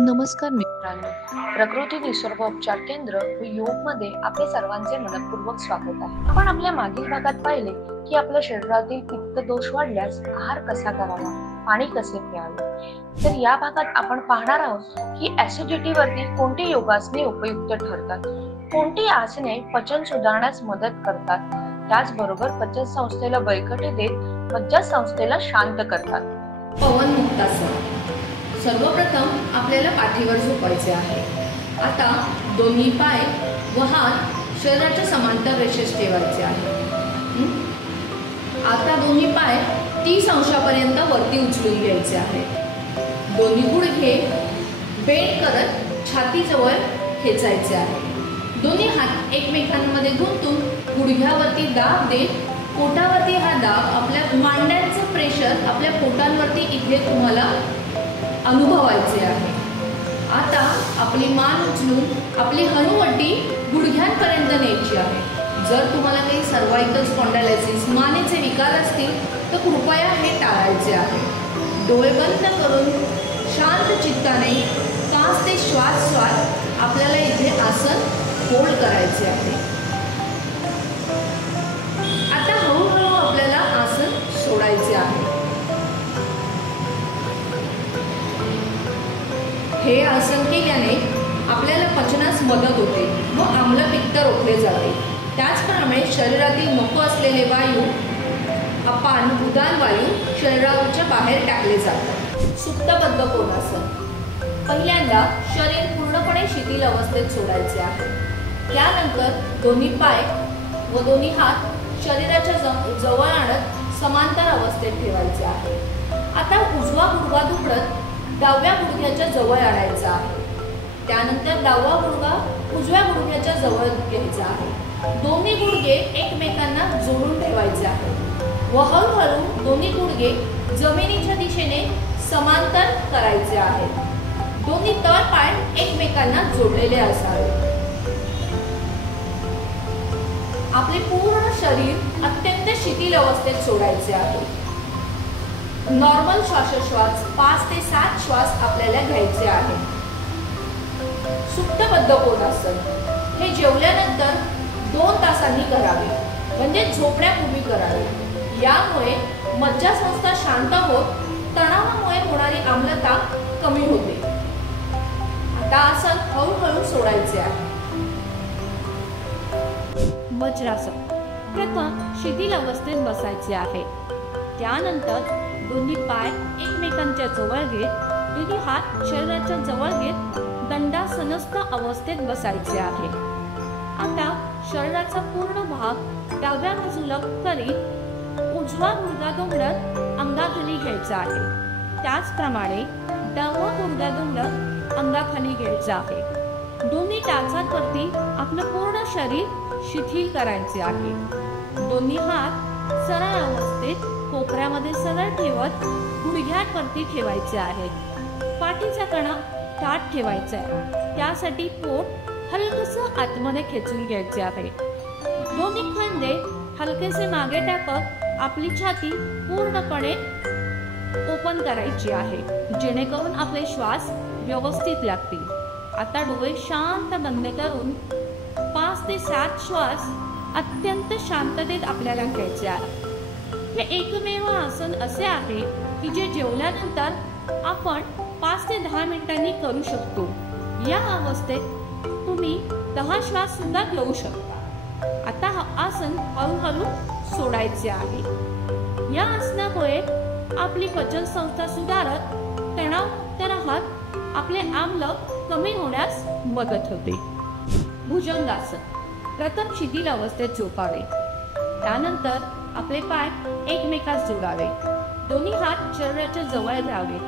नमस्कार मित्रांनो, प्रकृती निसर्गोपचार केंद्र व योगमध्ये आपले सर्वांचे मनपूर्वक स्वागत आहे. आपण आपल्या मागील भागात पाहिले की आपल्या शरीरातील पित्त दोष वाढल्यास आहार कसा करावा, पाणी कसे प्यावे. तर या भागात आपण पाहणार आहोत की ऍसिडिटी वरती कोणती योगासने उपयुक्त ठरतात, कोणती आसने पचन सुधारण्यास मदत करतात, त्याचबरोबर पचन संस्थेला बळकटी देत मज्जा संस्थेला शांत करतात. पवन मुक्तासन. सर्वप्रथम आपल्याला पाठीवर झोपायचे आहे. आता दोन्ही पाय व हात शरीराच्या समांतर रेषेत ठेवायचे आहे. आता दोन्ही पाय 30 अंशापर्यंत वरती उचलून घ्यायचे आहे. दोन्ही गुडघे बेंड करत छातीजवळ खेचायचे आहे. दोन्ही हात एकमेकांमध्ये गुंतून गुडघ्यावरती दाब देत पोटावरती हा दाब, आपल्या मांड्यांचं प्रेशर आपल्या पोटांवरती इथे तुम्हाला अनुभवायचे आहे. आता आपली मान उचलून आपली हनुवटी गुडघ्यांपर्यंत न्यायची आहे. जर तुम्हाला काही सर्वाइकल स्पॉन्डायलिसिस मानेचे विकार असतील तर कृपया हे टाळायचे आहे. डोळे बंद करून शांत चित्ताने 5 ते श्वास आपल्याला इथे आसन होल्ड करायचे आहे. आता हळूहळू आपल्याला आसन सोडायचे आहे. हे आसन केल्याने आपल्याला पचनास मदत होते व आम्लपित्त रोखले जाते. त्याचप्रमाणे शरीरातील नको असलेले वायू, अपान उदान वायू शरीराच्या बाहेर टाकले जातात. सुप्तबद्ध कोणासन. पहिल्यांदा शरीर पूर्णपणे शिथिल अवस्थेत सोडायचे आहे. त्यानंतर दोन्ही पाय व दोन्ही हात शरीराच्या जवळ आणत समांतर अवस्थेत ठेवायचे आहे. आता उजवा गुडघा दुमडत डाव्या गुडघ्याच्या जवळ आणायचा आहे. त्यानंतर डावा गुडघा उजव्या गुडघ्याच्या जवळ घ्यायचा आहे. दोन्ही गुडघे एकमेकांना जोडून ठेवायचे आहे व हळूहळू दोन्ही गुडघे जमिनीच्या दिशेने समांतर करायचे आहेत. दोन्ही तळ पाय एकमेकांना जोडलेले असावे. आपले पूर्ण शरीर अत्यंत शिथिल अवस्थेत सोडायचे आहे. नॉर्मल श्वासोच्छ्वास 5 ते 7 श्वास आपल्याला घ्यायचे आहे. सुप्तबद्ध कोणासन हे जेवल्यानंतर 2 तासांनी करावे, म्हणजे झोपण्यापूर्वी करावे. यामुळे मज्जासंस्था शांत होत तणावामुळे होणारी आम्लता कमी होते. आता आसन हळूहळू सोडायचे आहे. वज्रासन. प्रथम शिथिल अवस्थेत बसायचे आहे. त्यानंतर दोन्ही पाय एकमेकांच्या जवळ घेत दोन्ही हात शरीराच्या जवळ घेत दंडासनस्थ अवस्थेत बसायचे आहे. आता शरीराचा पूर्ण भाग डाव्या बाजूला करीत उजवा गुडघा दुमडत अंगाखाली घ्यायचा आहे. त्याचप्रमाणे डावा गुडघा दुमडत अंगाखाली घ्यायचा आहे. दोन्ही टाचांवरती आपलं पूर्ण शरीर शिथिल करायचे आहे. दोन्ही हात सरळ अवस्थेत कोपऱ्यामध्ये सरळ ठेवत गुडघ्यांवरती ठेवायचे आहे. पाठीचा कणा ताठ ठेवायचा आहे. त्यासाठी पोट हलकसं आतमध्ये खेचून घ्यायचे आहे. दोन्ही खांदे हलकेसे मागे टाकत आपली छाती पूर्णपणे ओपन करायची आहे, जेणेकरून आपले श्वास व्यवस्थित लागतील. आता डोळे शांत बंद करून 5 ते 7 श्वास अत्यंत शांततेत आपल्याला घ्यायचे आहे. हे एकमेव आसन असे आहे की जे जेवल्यानंतर आपण 5 ते 10 मिनिटांनी करू शकतो. या अवस्थेत तुम्ही 10 श्वास सुद्धा घेऊ शकता. आता हा आसन हळूहळू सोडायचे आहे. या आसनामुळे आपली पचन संस्था सुधारत तणावमुक्त राहत आपले आम्ल कमी होण्यास मदत होते. भुजंगासन. प्रथम शिथिल अवस्थेत झोपावे. त्यानंतर आपले पाय एकमेकास जोडावे. दोन्ही हात शरीराच्या जवळ घ्यावे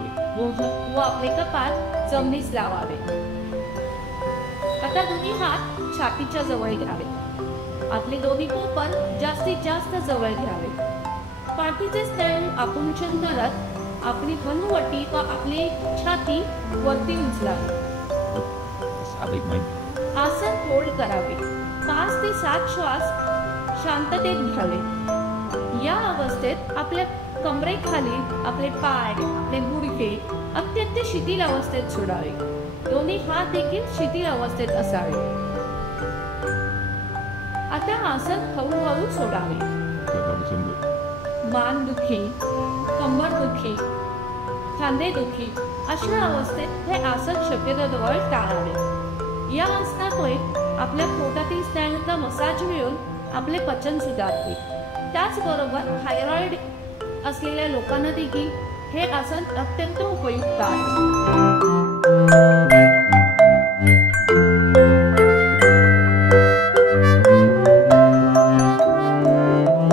व आपले कपाळ जमिनीस लावावे. आता दोन्ही हात छातीच्या जवळ घ्यावे. आपले दोन्ही कोपर जास्तीत जास्त जवळ घ्यावे. पाठीचे स्थळ आकुंचन करत आपली हनुवटी व आपली छाती वरती उचलावी. आसन होल्ड करावे. 5 ते 7 श्वास शांततेत घ्यावे. या अवस्थेत आपल्या कमरेखाली आपले पाय, आपले गुडघे अत्यंत शिथिल अवस्थेत सोडावे. दोन्ही हात देखील शिथिल अवस्थेत असावे. आता आसन हळूहळू सोडावे. मान दुखी, कंबर दुखी, खांदे दुखी अशा अवस्थेत हे आसन शक्यतो टाळावे. या आसनामुळे आपल्या पोटातील स्नायूंना मसाज मिळून आपले पचन सुधारते. त्याचबरोबर थायरॉइड असलेल्या लोकांना देखील हे आसन अत्यंत उपयुक्त आहे.